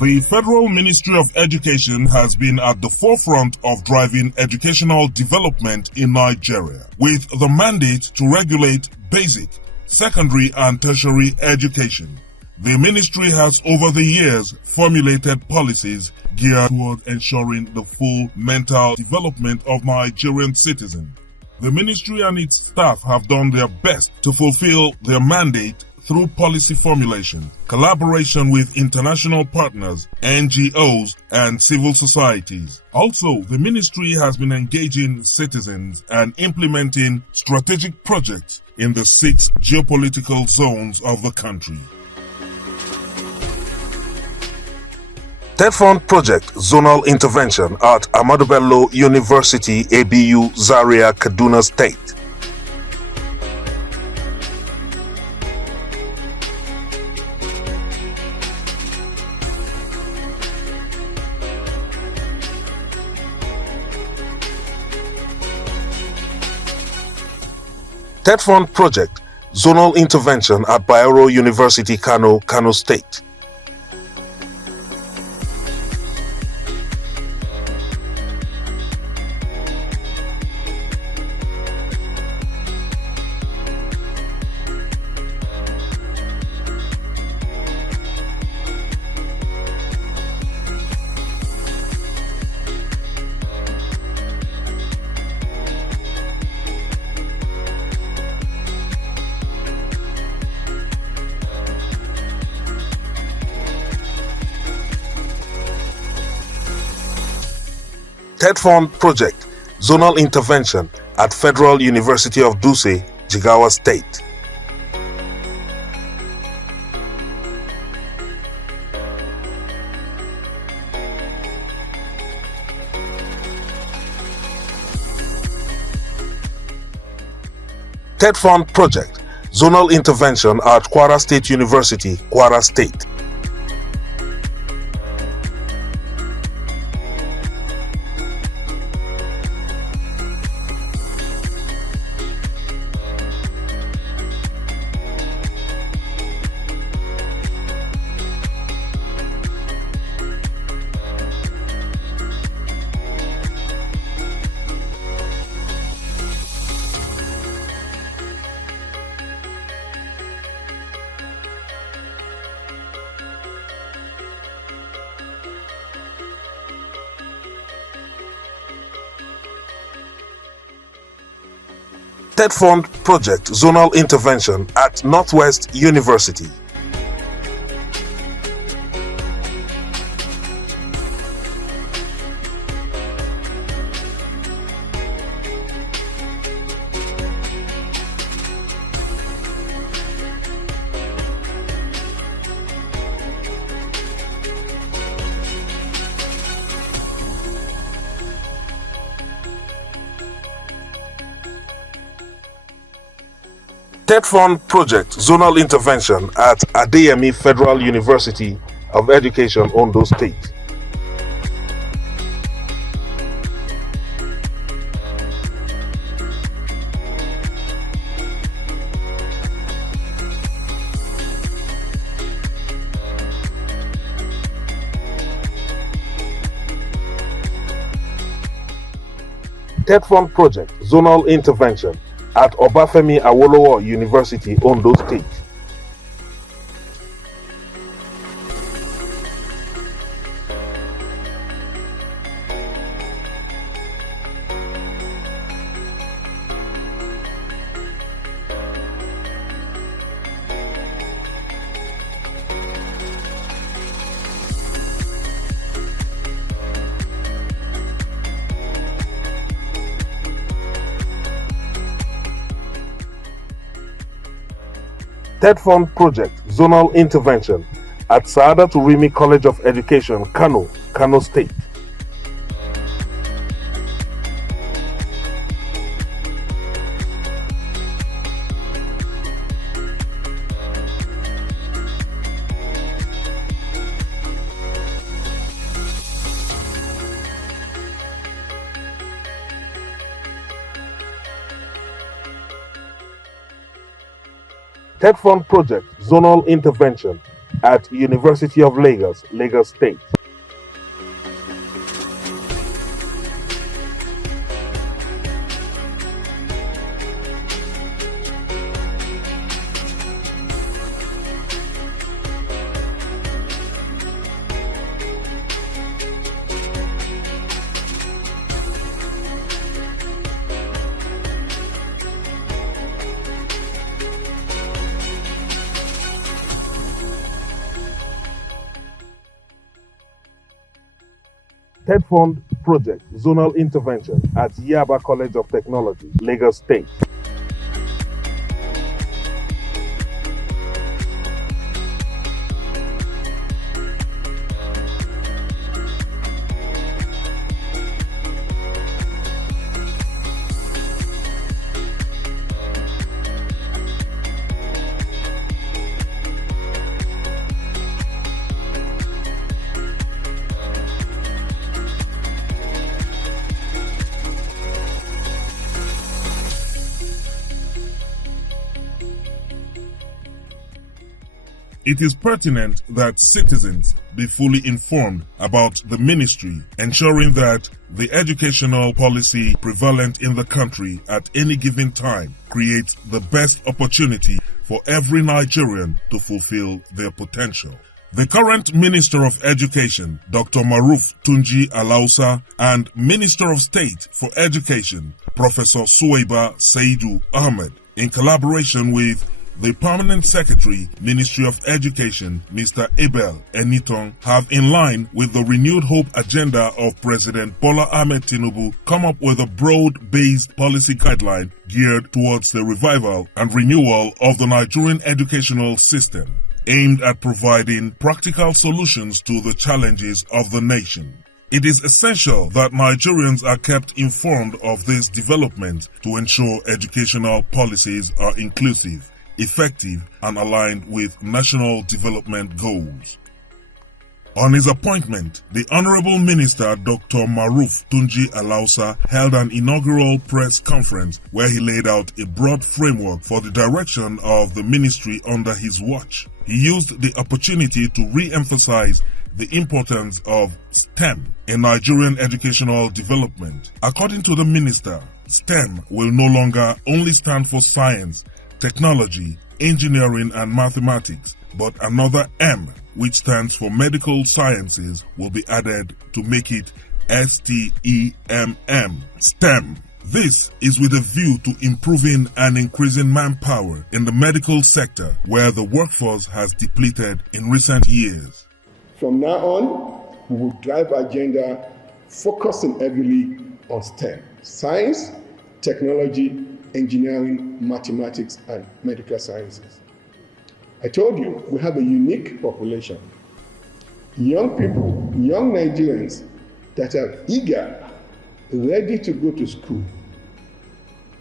The Federal Ministry of Education has been at the forefront of driving educational development in Nigeria, with the mandate to regulate basic, secondary and tertiary education. The ministry has over the years formulated policies geared toward ensuring the full mental development of Nigerian citizens. The ministry and its staff have done their best to fulfill their mandate through policy formulation, collaboration with international partners, NGOs, and civil societies. Also, the ministry has been engaging citizens and implementing strategic projects in the 6 geopolitical zones of the country. TED Fund Project Zonal Intervention at Ahmadu Bello University, ABU, Zaria, Kaduna State. TED Fund Project Zonal Intervention at Bayero University, Kano, Kano State. TED Fund Project Zonal Intervention at Federal University of Dutse, Jigawa State. TED Fund Project Zonal Intervention at Kwara State University, Kwara State. TED Fund Project Zonal Intervention at Northwest University. TED Fund Project Zonal Intervention at Adeyemi Federal University of Education, Ondo State. TED Fund Project Zonal Intervention at Obafemi Awolowo University, Ondo State. TED Fund Project Zonal Intervention at Saadatu Rimi College of Education, Kano, Kano State. TED Fund Project Zonal Intervention at University of Lagos, Lagos State. TED Fund Project Zonal Intervention at Yaba College of Technology, Lagos State. It is pertinent that citizens be fully informed about the ministry, ensuring that the educational policy prevalent in the country at any given time creates the best opportunity for every Nigerian to fulfill their potential. The current Minister of Education, Dr. Maruf Tunji Alausa, and Minister of State for Education, Professor Suwaiba Saidu Ahmed, in collaboration with the Permanent Secretary, Ministry of Education, Mr. Abel Eniton, have, in line with the renewed hope agenda of President Bola Ahmed Tinubu, come up with a broad-based policy guideline geared towards the revival and renewal of the Nigerian educational system, aimed at providing practical solutions to the challenges of the nation. It is essential that Nigerians are kept informed of this development to ensure educational policies are inclusive, effective, and aligned with national development goals. On his appointment, the Honorable Minister Dr. Maruf Tunji Alausa held an inaugural press conference where he laid out a broad framework for the direction of the ministry under his watch. He used the opportunity to re-emphasize the importance of STEM in Nigerian educational development. According to the minister, STEM will no longer only stand for science, technology, engineering, and mathematics, but another M, which stands for medical sciences, will be added to make it STEMM, STEM. This is with a view to improving and increasing manpower in the medical sector, where the workforce has depleted in recent years. From now on, we will drive our agenda focusing heavily on STEM, science, technology, engineering, mathematics, and medical sciences. I told you, we have a unique population. Young people, young Nigerians that are eager, ready to go to school.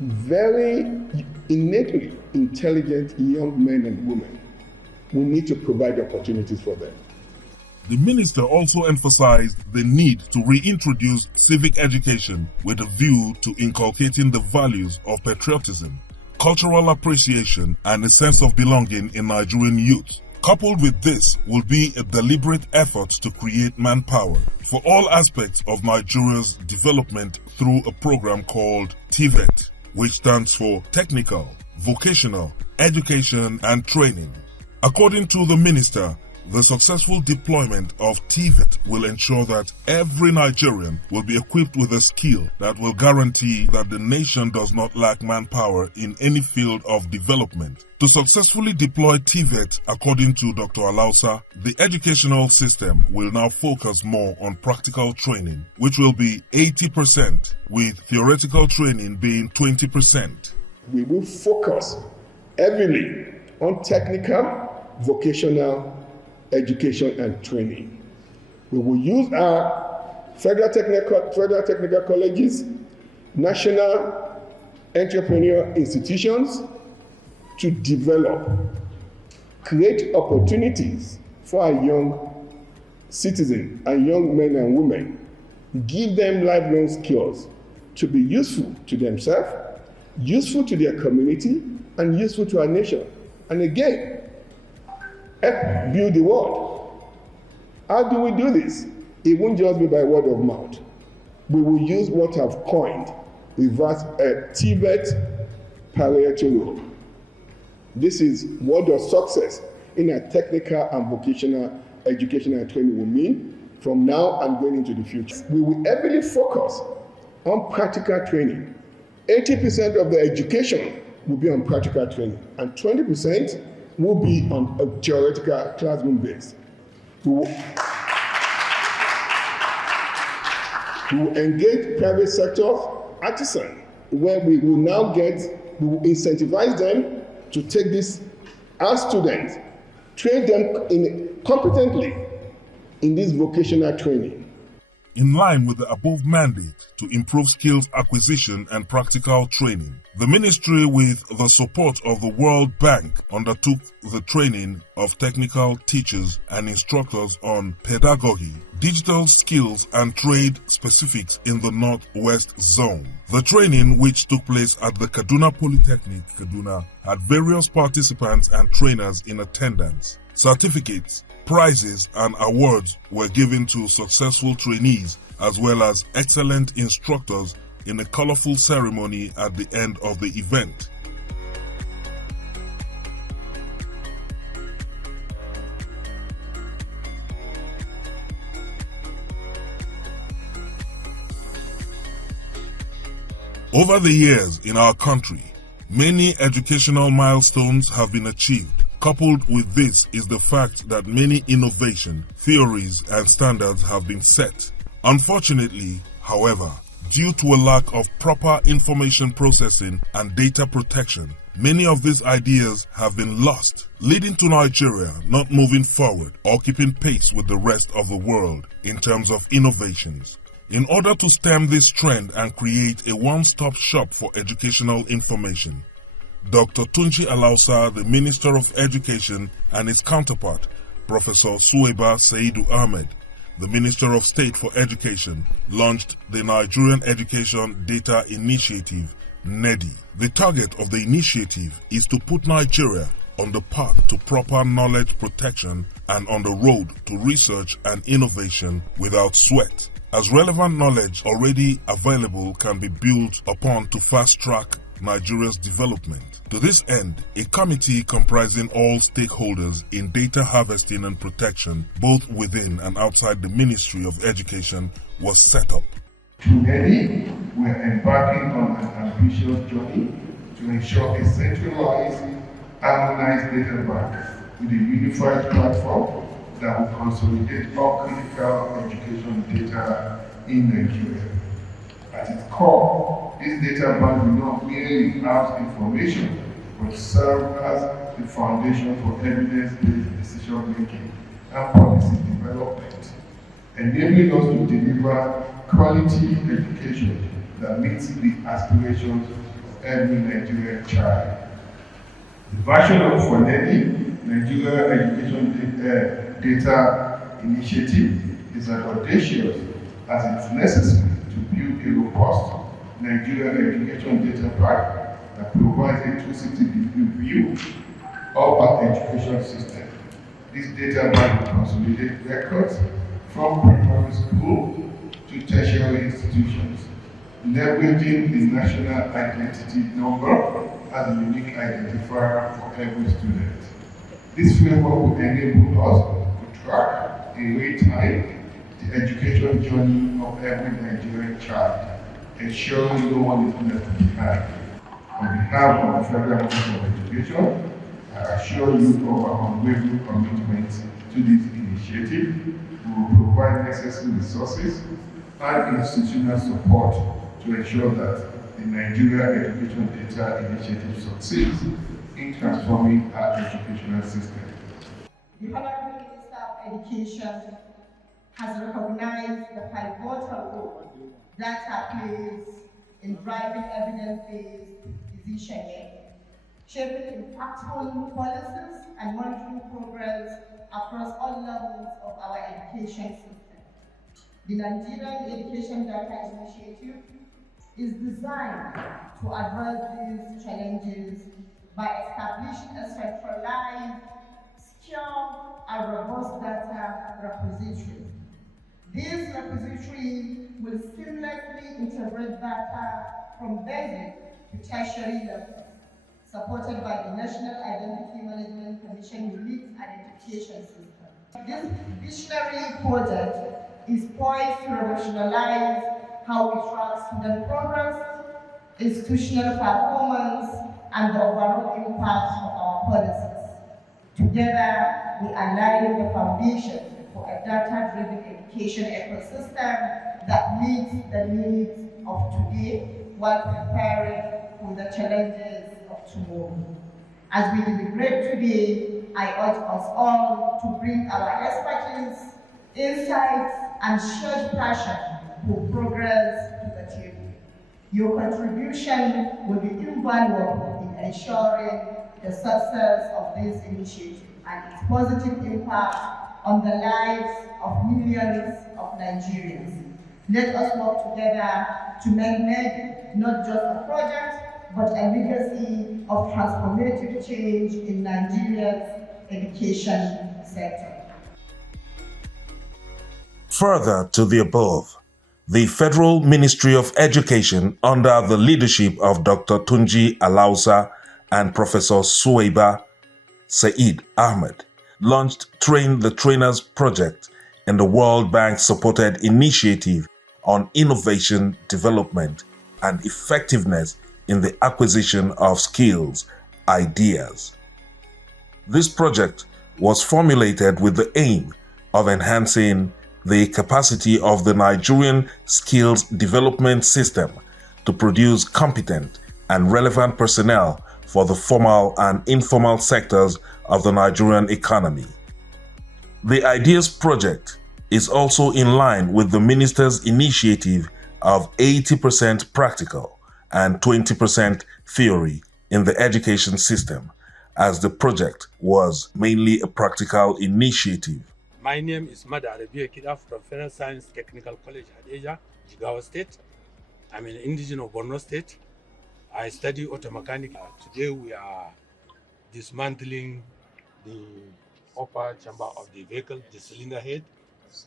Very innately intelligent young men and women. We need to provide opportunities for them. The minister also emphasized the need to reintroduce civic education with a view to inculcating the values of patriotism, cultural appreciation, and a sense of belonging in Nigerian youth. Coupled with this will be a deliberate effort to create manpower for all aspects of Nigeria's development through a program called TVET, which stands for Technical, Vocational, Education and Training. According to the minister, the successful deployment of TVET will ensure that every Nigerian will be equipped with a skill that will guarantee that the nation does not lack manpower in any field of development. To successfully deploy TVET, according to Dr. Alausa, the educational system will now focus more on practical training, which will be 80%, with theoretical training being 20%. We will focus heavily on technical, vocational, education and training. We will use our federal technical colleges, national entrepreneurial institutions to develop, create opportunities for our young citizens and young men and women, give them lifelong skills to be useful to themselves, useful to their community, and useful to our nation. And again, help build the world. How do we do this? It won't just be by word of mouth. We will use what I've coined reverse Tibet Pareto rule. This is what does success in a technical and vocational education and training will mean from now and going into the future. We will heavily focus on practical training. 80% of the education will be on practical training, and 20% will be on a theoretical classroom base. We will engage private sector artisans, where we will incentivize them to take this as students, train them competently in this vocational training. In line with the above mandate to improve skills acquisition and practical training, the ministry, with the support of the World Bank, undertook the training of technical teachers and instructors on pedagogy, digital skills and trade specifics in the Northwest Zone. The training, which took place at the Kaduna Polytechnic, Kaduna, had various participants and trainers in attendance. Certificates, prizes and awards were given to successful trainees as well as excellent instructors in a colorful ceremony at the end of the event. Over the years in our country, many educational milestones have been achieved. Coupled with this is the fact that many innovation, theories and standards have been set. Unfortunately, however, due to a lack of proper information processing and data protection, many of these ideas have been lost, leading to Nigeria not moving forward or keeping pace with the rest of the world in terms of innovations. In order to stem this trend and create a one-stop shop for educational information, Dr. Tunji Alausa, the Minister of Education, and his counterpart, Professor Suwaiba Saidu Ahmed, the Minister of State for Education, launched the Nigerian Education Data Initiative, NEDI. The target of the initiative is to put Nigeria on the path to proper knowledge protection and on the road to research and innovation without sweat, as relevant knowledge already available can be built upon to fast-track Nigeria's development. To this end, a committee comprising all stakeholders in data harvesting and protection, both within and outside the Ministry of Education, was set up. Today, we are embarking on an ambitious journey to ensure a centralized, harmonized data bank with a unified platform that will consolidate all critical education data in Nigeria. At its core, this data bank will not merely house information, but serve as the foundation for evidence-based decision-making and policy development, enabling us to deliver quality education that meets the aspirations of every Nigerian child. The version of FONEDI, Nigeria Education Data Initiative, is as audacious as it's necessary to build a robust Nigerian education data bank that provides a 360-degree view of our education system. This data bank will consolidate records from primary school to tertiary institutions, leveraging the national identity number as a unique identifier for every student. This framework will enable us to track in real time the education journey of every Nigerian child, ensuring no one is left behind. On behalf of the Federal Ministry of Education, I assure you of our unwavering commitment to this initiative. We will provide necessary resources and institutional support to ensure that the Nigeria Education Data Initiative succeeds in transforming our educational system. The Honorable Minister of Education has recognized the pivotal role data plays in driving evidence-based decision-making, shaping impactful policies and monitoring progress across all levels of our education system. The Nigerian Education Data Initiative is designed to address these challenges by establishing a centralized, secure and robust data repository. This repository will seamlessly integrate data from basic to tertiary levels, supported by the National Identity Management Commission Unique Identification System. This visionary project is poised to revolutionize how we track student progress, institutional performance, and the overall impact of our policies. Together, we align the foundation for a data-driven education ecosystem that meets the needs of today while preparing for the challenges of tomorrow. As we deliberate today, I urge us all to bring our expertise, insights, and shared passion for progress to the table. Your contribution will be invaluable in ensuring the success of this initiative and its positive impact on the lives of millions of Nigerians. Let us work together to make NED not just a project, but a legacy of transformative change in Nigeria's education sector. Further to the above, the Federal Ministry of Education, under the leadership of Dr. Tunji Alausa and Professor Suwaiba Said Ahmed, launched Train the Trainers project in the World Bank-supported initiative on innovation, development, and effectiveness in the acquisition of skills, ideas. This project was formulated with the aim of enhancing the capacity of the Nigerian skills development system to produce competent and relevant personnel for the formal and informal sectors of the Nigerian economy. The Ideas Project is also in line with the Minister's initiative of 80% practical and 20% theory in the education system, as the project was mainly a practical initiative. My name is Mada Arabia Kida from Federal Science Technical College at Asia, Jigawa State. I'm an indigenous of Borno State. I study auto mechanic. Today we are dismantling the upper chamber of the vehicle, the cylinder head.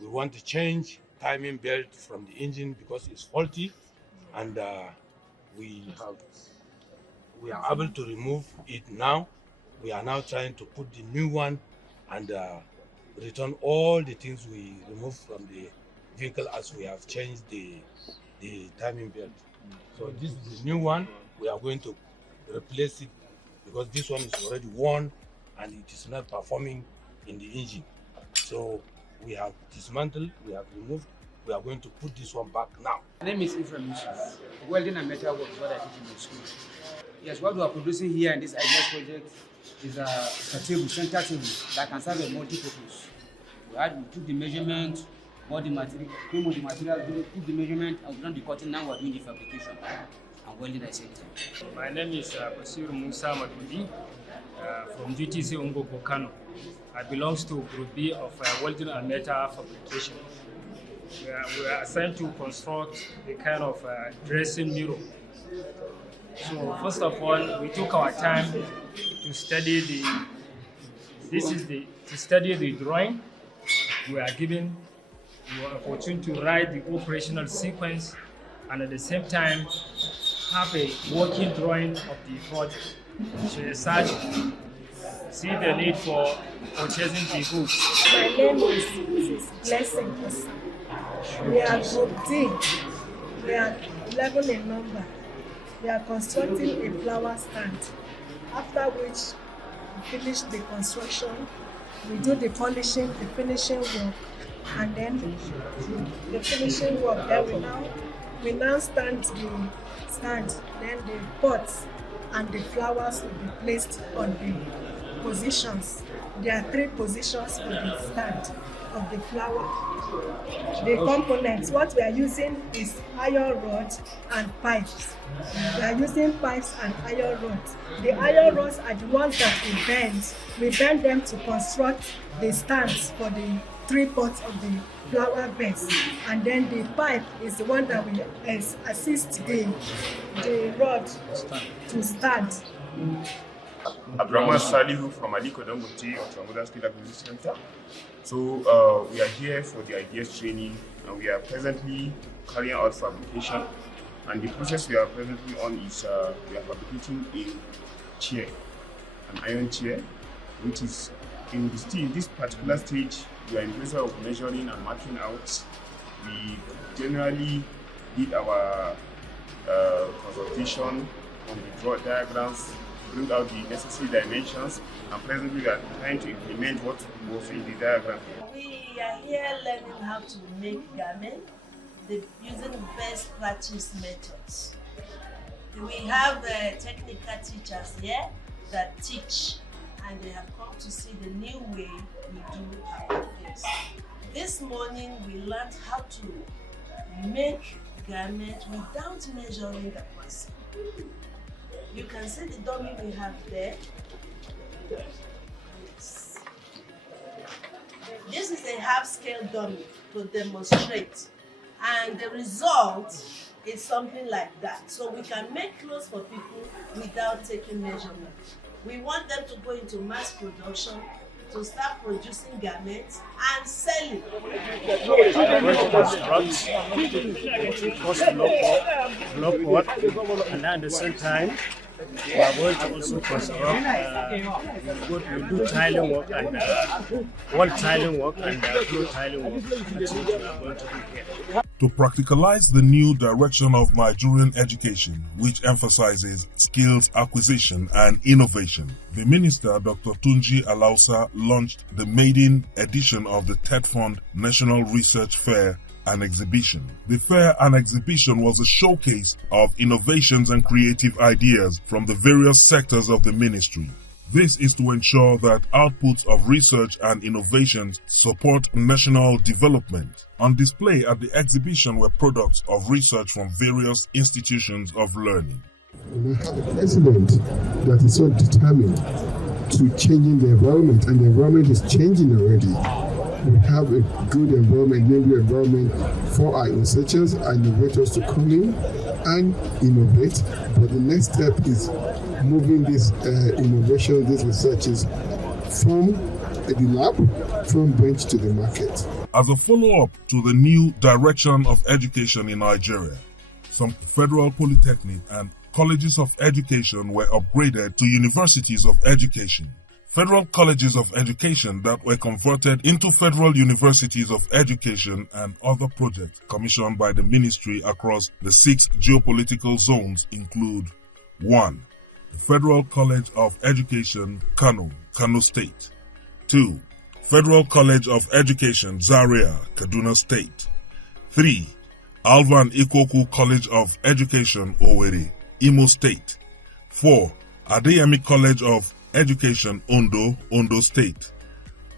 We want to change timing belt from the engine because it's faulty, and we are able to remove it now. We are now trying to put the new one and return all the things we removed from the vehicle as we have changed the timing belt. So this is the new one. We are going to replace it because this one is already worn and it is not performing in the engine. So we have dismantled, we have removed, we are going to put this one back now. My name is Ifram Yusuf. Welding and metal work is what I teach in the school. Yes, what we are producing here in this Ideas project is a table, center table that can serve a multi-purpose. We took the measurement, bought the material, came with the material, took the measurement, and we done the cutting. Now we are doing the fabrication and welding at the same time. My name is Basir Musa Madudi from GTC Ungogo Kano. I belong to Group B of welding and metal fabrication. We are assigned to construct a kind of dressing mirror. So first of all, we took our time to study the drawing. We are given the opportunity to write the operational sequence and at the same time have a working drawing of the project. So as such, see the need for purchasing the goods. My name is Mrs. Blessing Hassan. We are Group D. We are 11 in number. We are constructing a flower stand, after which we finish the construction, we do the polishing, the finishing work, and then the finishing work. Then we now stand the stand, then the pots and the flowers will be placed on the positions. There are 3 positions for the stand of the flower. The components, what we are using is iron rods and pipes. We are using pipes and iron rods. The iron rods are the ones that we bend. We bend them to construct the stands for the 3 pots of the flower beds. And then the pipe is the one that will assist the rod to stand. Abdurrahman Salihu from Aliko Dangote Ultramodern Skill Acquisition Center. So we are here for the ideas training, and we are presently carrying out fabrication. And the process we are presently on is we are fabricating a chair, an iron chair, which is in this particular stage. We are in the process of measuring and marking out. We generally did our consultation on the draw diagrams, bring out the necessary dimensions, and presently we are trying to implement what was in the diagram. We are here learning how to make garments using best practice methods. We have technical teachers here that teach, and they have come to see the new way we do our things. This morning we learned how to make garments without measuring the person. You can see the dummy we have there. Yes. This is a half-scale dummy to demonstrate, and the result is something like that. So we can make clothes for people without taking measurement. We want them to go into mass production, to start producing garments and selling. Block work, and at the same time, we are going to also construct, we do tiling work and wall tiling work and floor tiling work. That's what we are going to do here. To practicalize the new direction of Nigerian education, which emphasizes skills acquisition and innovation, the Minister, Dr. Tunji Alausa, launched the maiden edition of the TED Fund National Research Fair and Exhibition. The fair and exhibition was a showcase of innovations and creative ideas from the various sectors of the ministry. This is to ensure that outputs of research and innovations support national development. On display at the exhibition were products of research from various institutions of learning. We have a president that is so determined to changing the environment, and the environment is changing already. We have a good environment, namely environment for our researchers and innovators to come in and innovate. But the next step is moving this innovation, these researches from the lab, from bench to the market. As a follow-up to the new direction of education in Nigeria, some federal polytechnic and colleges of education were upgraded to universities of education. Federal colleges of education that were converted into federal universities of education and other projects commissioned by the ministry across the 6 geopolitical zones include 1. The Federal College of Education, Kano, Kano State. 2. Federal College of Education, Zaria, Kaduna State. 3. Alvan Ikoku College of Education, Owerri, Imo State. 4. Adeyemi College of Education, Ondo, Ondo State.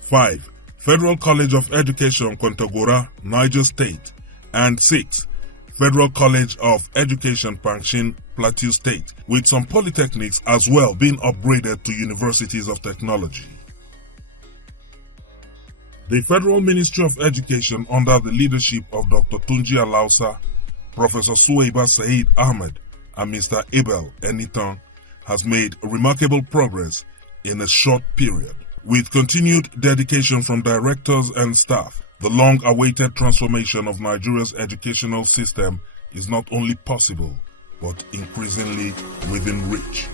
5. Federal College of Education, Kontagora, Niger State. And 6. Federal College of Education, Pangshin, Plateau State, with some polytechnics as well being upgraded to universities of technology. The Federal Ministry of Education, under the leadership of Dr. Tunji Alausa, Professor Suwaiba Said Ahmed, and Mr. Abel Enitan, has made remarkable progress in a short period. With continued dedication from directors and staff, the long-awaited transformation of Nigeria's educational system is not only possible, but increasingly within reach.